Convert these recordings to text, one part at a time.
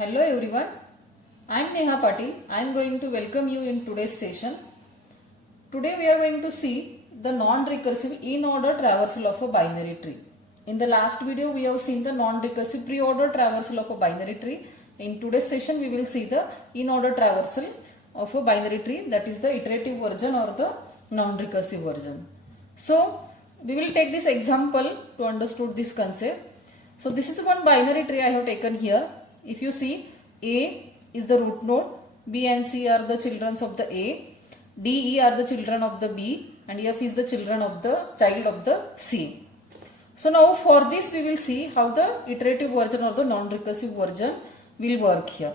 Hello everyone, I am Neha Patil. I am going to welcome you in today's session. Today we are going to see the non-recursive in-order traversal of a binary tree. In the last video we have seen the non-recursive pre-order traversal of a binary tree. In today's session we will see the in-order traversal of a binary tree, that is the iterative version or the non-recursive version. So we will take this example to understand this concept. So this is one binary tree I have taken here. If you see, A is the root node, B and C are the children of the A, D, E are the children of the B, and F is the children of the child of the C. So now for this we will see how the iterative version or the non-recursive version will work here.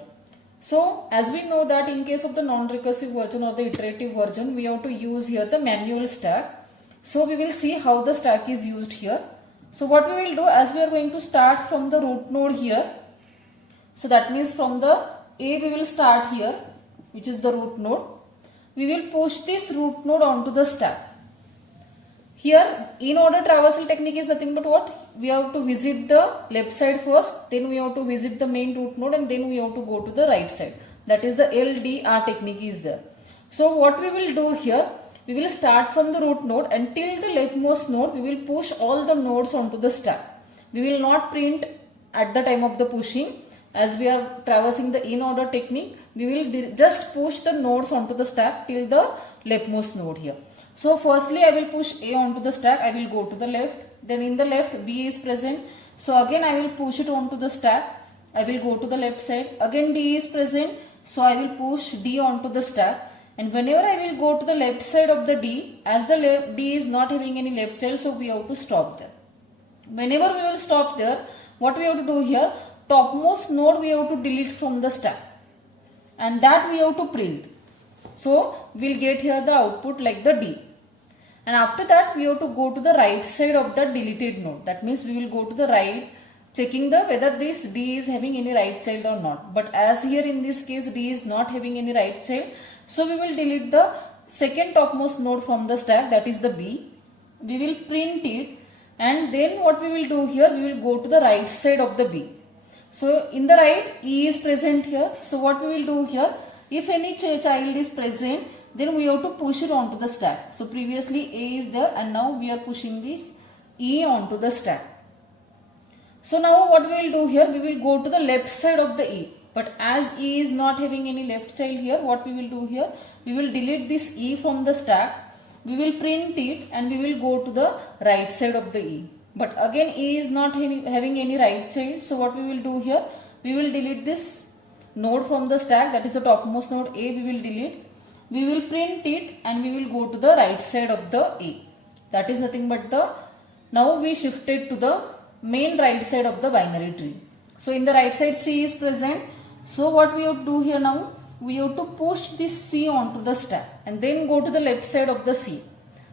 So as we know that in case of the non-recursive version or the iterative version, we have to use here the manual stack. So we will see how the stack is used here. So what we will do, as we are going to start from the root node here, so that means from the A we will start here, which is the root node. We will push this root node onto the stack. Here in order traversal technique is nothing but what? We have to visit the left side first, then we have to visit the main root node, and then we have to go to the right side. That is the LDR technique is there. So what we will do here, we will start from the root node until the leftmost node. We will push all the nodes onto the stack. We will not print at the time of the pushing. As we are traversing the in-order technique, we will just push the nodes onto the stack till the leftmost node here. So firstly I will push A onto the stack, I will go to the left, then in the left B is present. So again I will push it onto the stack, I will go to the left side, again D is present, so I will push D onto the stack. And whenever I will go to the left side of the D, as the D is not having any left child, so we have to stop there. Whenever we will stop there, what we have to do here, topmost node we have to delete from the stack, and that we have to print. So we will get here the output like the D, and after that we have to go to the right side of the deleted node. That means we will go to the right, checking the whether this D is having any right child or not. But as here in this case D is not having any right child, so we will delete the second topmost node from the stack, that is the B. We will print it, and then what we will do here, we will go to the right side of the B. So in the right, E is present here. So what we will do here, if any child is present, then we have to push it onto the stack. So previously A is there, and now we are pushing this E onto the stack. So now what we will do here, we will go to the left side of the E. But as E is not having any left child here, what we will do here, we will delete this E from the stack. We will print it, and we will go to the right side of the E. But again E is not having any right child, so what we will do here, we will delete this node from the stack, that is the topmost node A we will delete. We will print it, and we will go to the right side of the A. That is nothing but the, now we shifted to the main right side of the binary tree. So in the right side C is present. So what we have to do here now, we have to push this C onto the stack and then go to the left side of the C.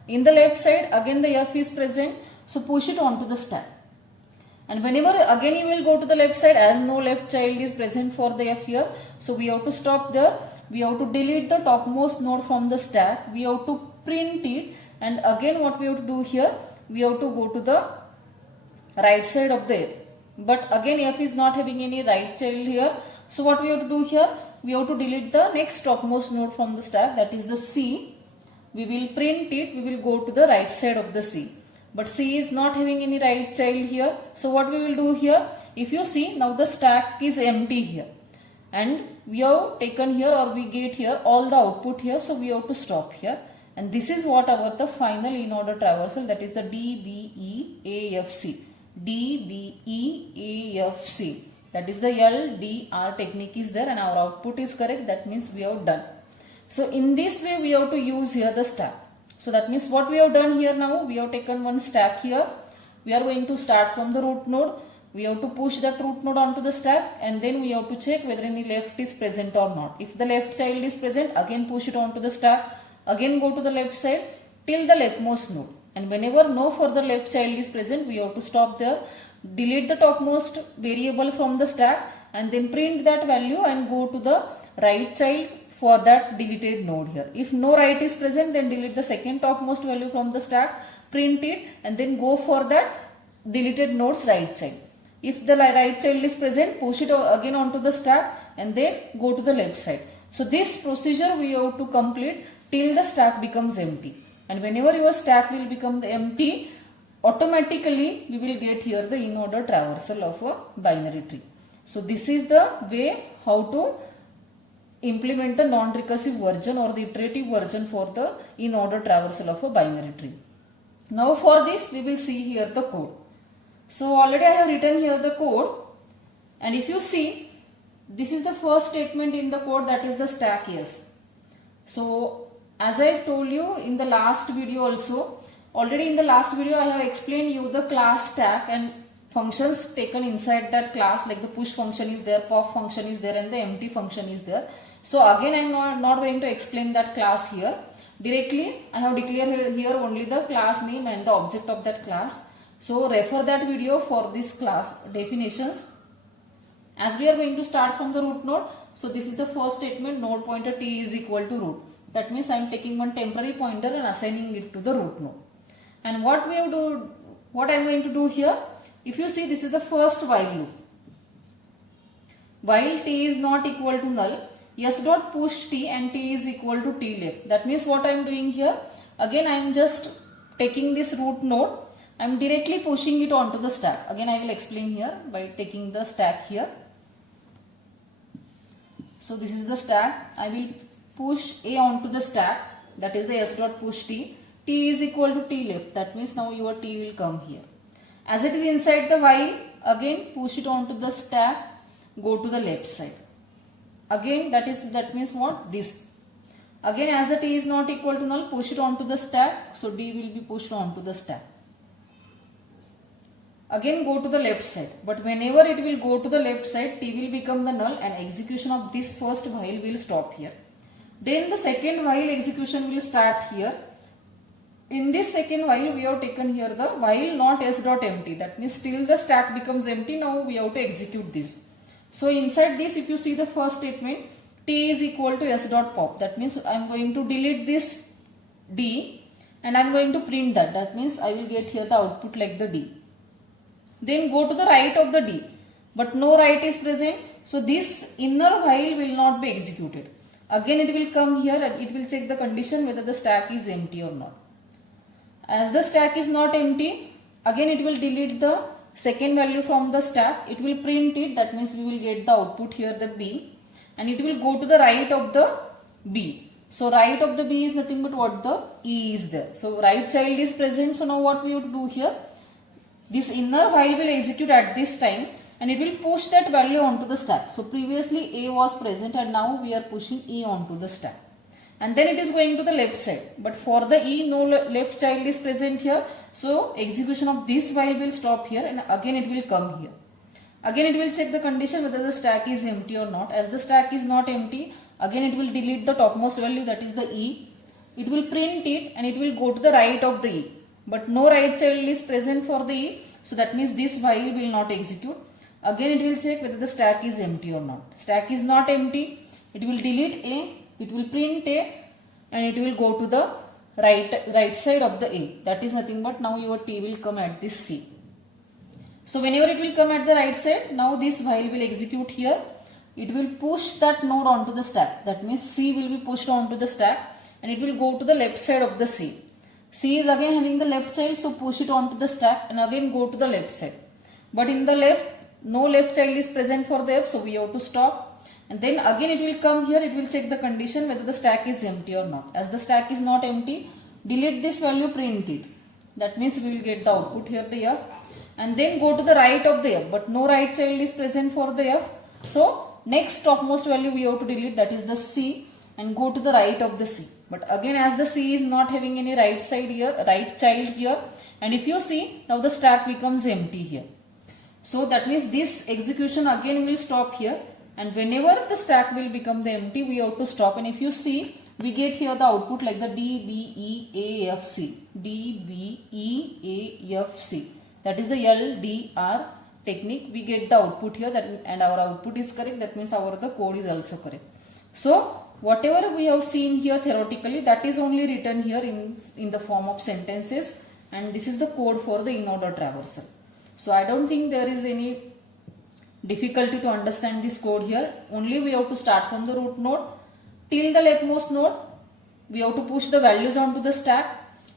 In the left side again the F is present. So push it onto the stack, and whenever again you will go to the left side, as no left child is present for the F here, so we have to stop there. We have to delete the topmost node from the stack. We have to print it, and again what we have to do here, we have to go to the right side of the F. But again F is not having any right child here, so what we have to do here, we have to delete the next topmost node from the stack, that is the C. We will print it, we will go to the right side of the C. But C is not having any right child here. So what we will do here, if you see now the stack is empty here, and we have taken here, or we get here all the output here, so we have to stop here. And this is what our the final in order traversal, that is the DBEAFC. DBEAFC. That is the LDR technique is there, and our output is correct. That means we have done. So in this way we have to use here the stack. So that means what we have done here now, we have taken one stack here. We are going to start from the root node. We have to push that root node onto the stack, and then we have to check whether any left is present or not. If the left child is present, again push it onto the stack. Again go to the left side till the leftmost node. And whenever no further left child is present, we have to stop there. Delete the topmost variable from the stack, and then print that value and go to the right child for that deleted node here. If no right is present, then delete the second topmost value from the stack, print it, and then go for that deleted node's right child. If the right child is present, push it again onto the stack and then go to the left side. So this procedure we have to complete till the stack becomes empty. And whenever your stack will become empty, automatically we will get here the in-order traversal of a binary tree. So this is the way how to implement the non-recursive version or the iterative version for the in-order traversal of a binary tree. Now for this we will see here the code. So already I have written here the code, and if you see, this is the first statement in the code, that is the stack yes. So as I told you in the last video also, already in the last video I have explained you the class stack and functions taken inside that class, like the push function is there, pop function is there, and the empty function is there. So again I am not going to explain that class here. Directly I have declared here only the class name and the object of that class. So refer that video for this class definitions. As we are going to start from the root node, so this is the first statement, node pointer t is equal to root. That means I am taking one temporary pointer and assigning it to the root node. And what I am going to do here, if you see, this is the first while loop. While t is not equal to null, s dot push t and t is equal to t left. That means what I am doing here, again I am just taking this root node, I am directly pushing it onto the stack. Again I will explain here by taking the stack here. So this is the stack. I will push a onto the stack, that is the s dot push t. T is equal to t left. That means now your t will come here. As it is inside the while, again push it onto the stack, go to the left side. Again that means what? This. Again as the t is not equal to null, push it onto the stack. So d will be pushed onto the stack. Again go to the left side. But whenever it will go to the left side, t will become the null and execution of this first while will stop here. Then the second while execution will start here. In this second while we have taken here the while not s dot empty. That means till the stack becomes empty, now we have to execute this. So inside this, if you see the first statement, t is equal to s dot pop. That means I am going to delete this d and I am going to print that. That means I will get here the output like the d. Then go to the right of the d, but no right is present. So this inner while will not be executed. Again it will come here and it will check the condition whether the stack is empty or not. As the stack is not empty, again it will delete the second value from the stack. It will print it. That means we will get the output here the b, and it will go to the right of the b. So right of the b is nothing but what? The e is there. So right child is present. So now what we have to do here? This inner while will execute at this time and it will push that value onto the stack. So previously a was present and now we are pushing e onto the stack. And then it is going to the left side. But for the e, no left child is present here. So execution of this while will stop here and again it will come here. Again it will check the condition whether the stack is empty or not. As the stack is not empty, again it will delete the topmost value, that is the e. It will print it and it will go to the right of the e. But no right child is present for the e. So that means this while will not execute. Again it will check whether the stack is empty or not. Stack is not empty. It will delete a. It will print a and it will go to the right side of the a. That is nothing but now your t will come at this c. So whenever it will come at the right side, now this while will execute here. It will push that node onto the stack. That means c will be pushed onto the stack and it will go to the left side of the c. C is again having the left child, so push it onto the stack and again go to the left side. But in the left, no left child is present for the f, so we have to stop. And then again it will come here, it will check the condition whether the stack is empty or not. As the stack is not empty, delete this value, print it. That means we will get the output here the f. And then go to the right of the f, but no right child is present for the f. So next topmost value we have to delete, that is the c, and go to the right of the c. But again as the c is not having any right side here, right child here, and if you see, now the stack becomes empty here. So that means this execution again will stop here, and whenever the stack will become the empty, we have to stop. And if you see, we get here the output like the D, B, E, A, F, C. D, B, E, A, F, C. That is the LDR technique. We get the output here, and our output is correct. That means the code is also correct. So whatever we have seen here theoretically, that is only written here in the form of sentences, and this is the code for the in-order traversal. So I don't think there is any difficulty to understand this code here. Only we have to start from the root node till the leftmost node. We have to push the values onto the stack,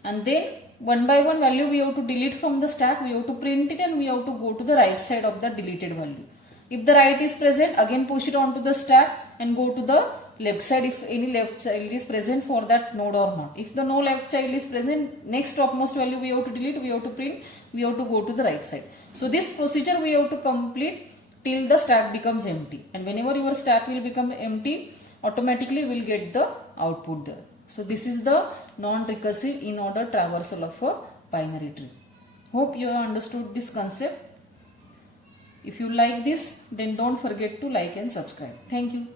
and then one by one value we have to delete from the stack. We have to print it and we have to go to the right side of the deleted value. If the right is present, again push it onto the stack and go to the left side if any left child is present for that node or not. If the no left child is present, next topmost value we have to delete, we have to print, we have to go to the right side. So this procedure we have to complete till the stack becomes empty, and whenever your stack will become empty, automatically we will get the output there. So this is the non-recursive in-order traversal of a binary tree. Hope you have understood this concept. If you like this, then don't forget to like and subscribe. Thank you.